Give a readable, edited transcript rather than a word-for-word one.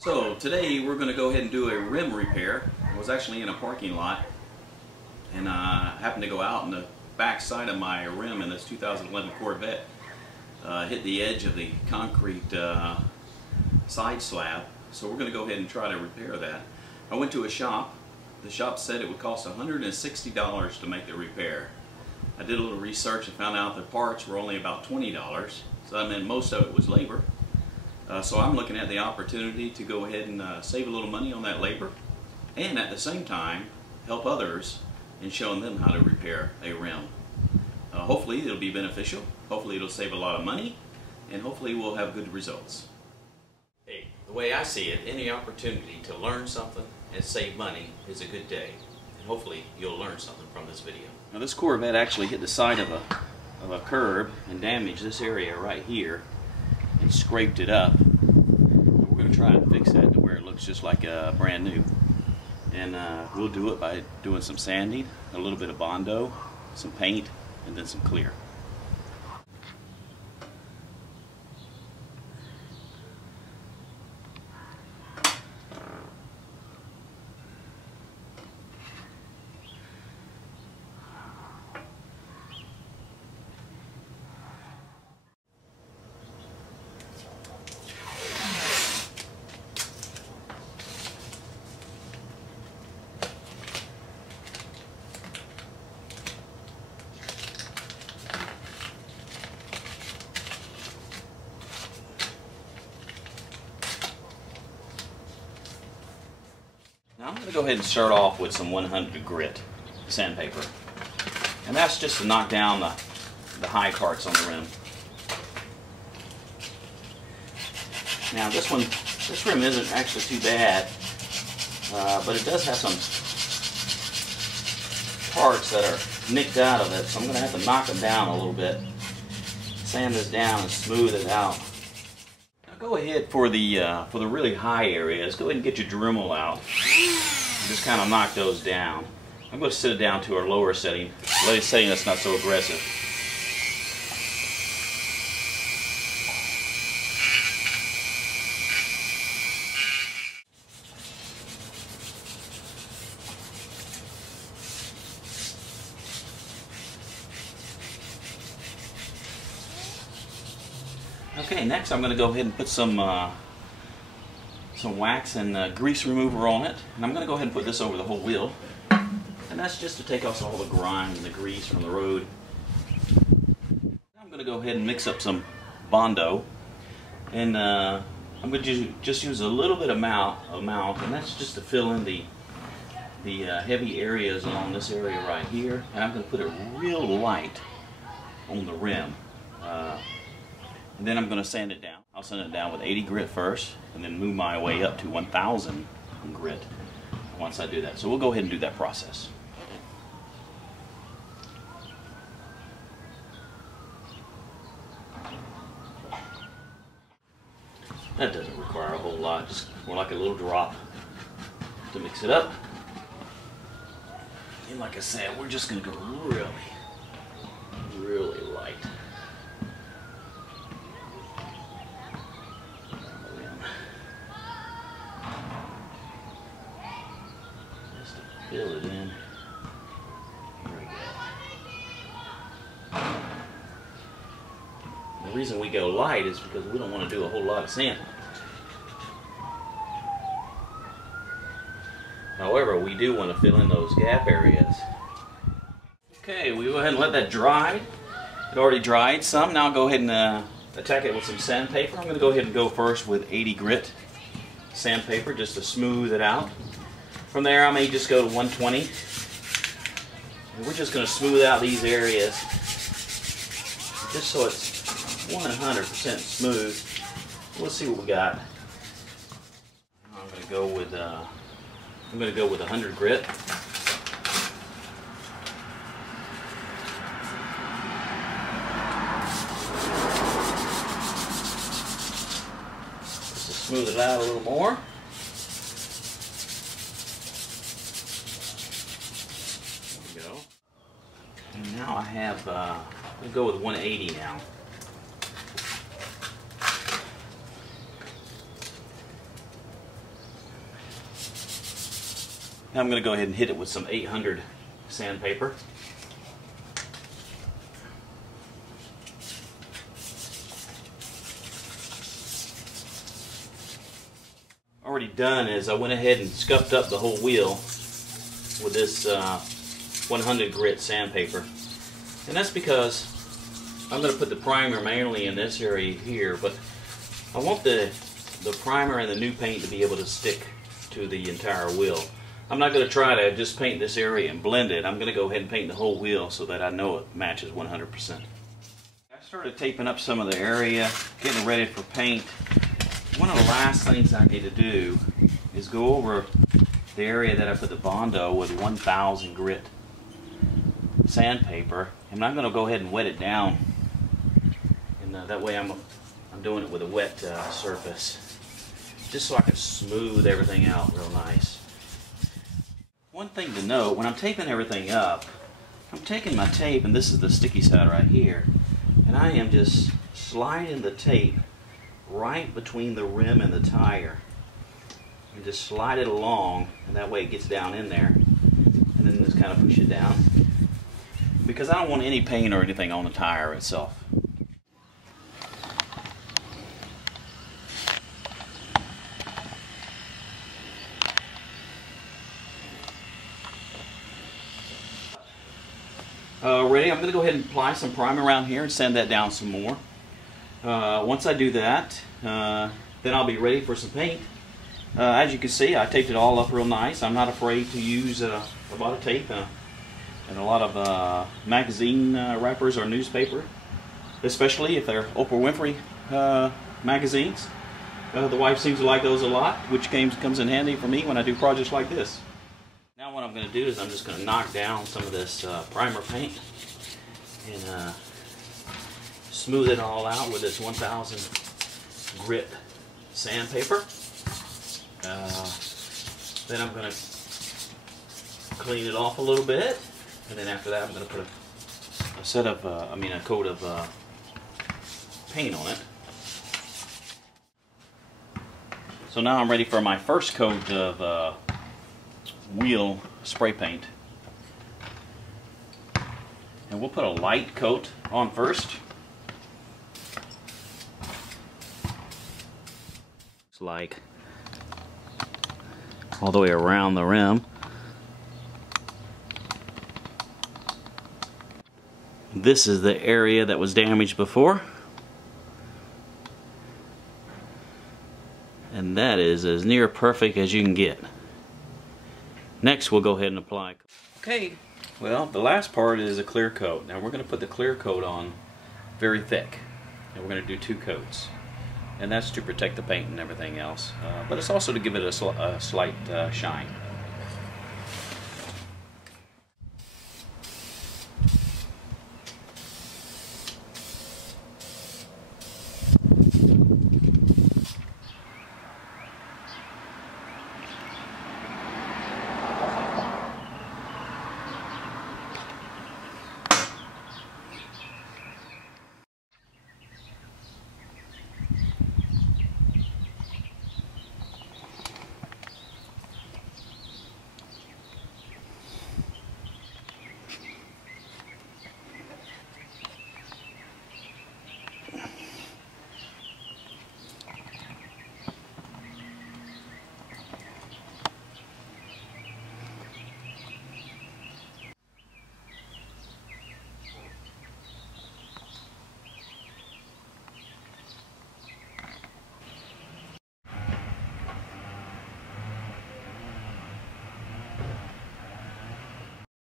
So today we're going to go ahead and do a rim repair. I was actually in a parking lot and I happened to go out and the back side of my rim in this 2011 Corvette hit the edge of the concrete side slab. So we're going to go ahead and try to repair that. I went to a shop. The shop said it would cost $160 to make the repair. I did a little research and found out the parts were only about $20. So that meant most of it was labor. So I'm looking at the opportunity to go ahead and save a little money on that labor and at the same time help others in showing them how to repair a rim. Hopefully it'll be beneficial, hopefully it'll save a lot of money, and hopefully we'll have good results. Hey, the way I see it, any opportunity to learn something and save money is a good day, and hopefully you'll learn something from this video. Now this Corvette actually hit the side of a curb and damaged this area right here and scraped it up. We're going to try and fix that to where it looks just like brand new. And we'll do it by doing some sanding, a little bit of Bondo, some paint, and then some clear. Now I'm going to go ahead and start off with some 100 grit sandpaper, and that's just to knock down the high parts on the rim. Now this rim isn't actually too bad, but it does have some parts that are nicked out of it, so I'm going to have to knock them down a little bit, sand this down and smooth it out. Go ahead for the really high areas. Go ahead and get your Dremel out. Just kind of knock those down. I'm going to set it down to our lower setting, setting that's not so aggressive. Okay, next I'm going to go ahead and put some wax and grease remover on it, and I'm going to go ahead and put this over the whole wheel, and that's just to take off all the grime and the grease from the road. Now I'm going to go ahead and mix up some Bondo, and I'm going to just use a little bit of amount, and that's just to fill in the heavy areas along this area right here, and I'm going to put it real light on the rim. And then I'm going to sand it down. I'll sand it down with 80 grit first, and then move my way up to 1000 grit once I do that. So we'll go ahead and do that process. That doesn't require a whole lot, just more like a little drop to mix it up. And like I said, we're just going to go really light. Fill it in. There we go. The reason we go light is because we don't want to do a whole lot of sanding. However, we do want to fill in those gap areas. Okay, we go ahead and let that dry. It already dried some. Now I'll go ahead and attack it with some sandpaper. I'm going to go ahead and go first with 80 grit sandpaper just to smooth it out. From there, I may just go to 120. And we're just going to smooth out these areas just so it's 100% smooth. Let's see what we got. I'm going to go with 100 grit. Just to smooth it out a little more. And now I have, I'm going to go with 180 now. Now I'm going to go ahead and hit it with some 800 sandpaper. Already done is I went ahead and scuffed up the whole wheel with this 100 grit sandpaper, and that's because I'm going to put the primer mainly in this area here, but I want the primer and the new paint to be able to stick to the entire wheel. I'm not going to try to just paint this area and blend it. I'm going to go ahead and paint the whole wheel so that I know it matches 100%. I started taping up some of the area, getting ready for paint. One of the last things I need to do is go over the area that I put the Bondo with 1000 grit sandpaper, and I'm going to go ahead and wet it down, and that way I'm doing it with a wet surface, just so I can smooth everything out real nice. One thing to note, when I'm taping everything up, I'm taking my tape, and this is the sticky side right here, and I am just sliding the tape right between the rim and the tire, and just slide it along, and that way it gets down in there, and then just kind of push it down, because I don't want any paint or anything on the tire itself. Ready? I'm going to go ahead and apply some primer around here and sand that down some more. Once I do that, then I'll be ready for some paint. As you can see, I taped it all up real nice. I'm not afraid to use a lot of tape and a lot of magazine wrappers or newspaper, especially if they're Oprah Winfrey magazines. The wife seems to like those a lot, which comes in handy for me when I do projects like this. Now what I'm going to do is I'm just going to knock down some of this primer paint and smooth it all out with this 1000 grit sandpaper. Then I'm going to clean it off a little bit, and then after that I'm going to put a coat of paint on it. So now I'm ready for my first coat of wheel spray paint. And we'll put a light coat on first. It's like all the way around the rim. This is the area that was damaged before. And that is as near perfect as you can get. Next we'll go ahead and apply. Okay, well, the last part is a clear coat. Now we're going to put the clear coat on very thick. And we're going to do 2 coats. And that's to protect the paint and everything else. But it's also to give it a slight shine.